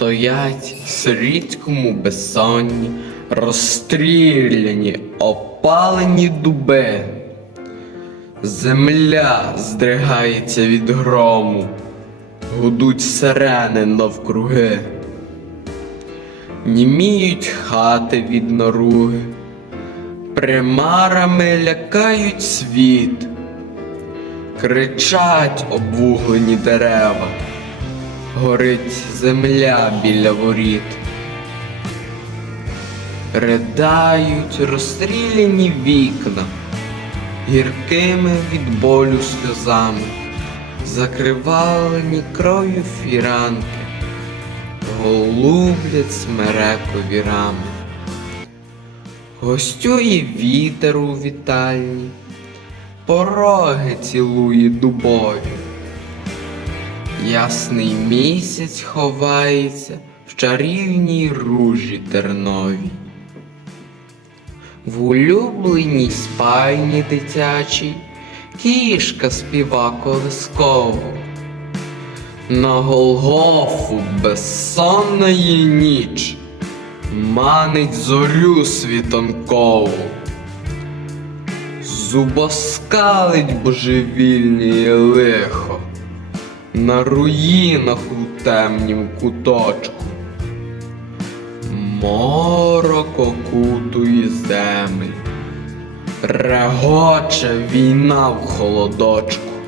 Стоять в сирітському безсонні, розстріляні, опалені дуби. Земля здригається від грому, гудуть сирени навкруги. Німіють хати від наруги, примарами лякають світ, кричать обвуглені дерева, горить земля біля воріт. Ридають розстріляні вікна, гіркими від болю сльозами, закривалені кров'ю фіранки, голублять смерекові рами. Гостює вітер у вітальні, пороги цілує дубові. Ясний місяць ховається в чарівній ружі терновій. В улюбленій спальні дитячій кішка співа колисково. На Голгофу безсонної ніч манить зорю світанкову. Зубоскалить божевільні лихо на руїнах у темнім куточку. Морок окутує землі, регоче війна в холодочку.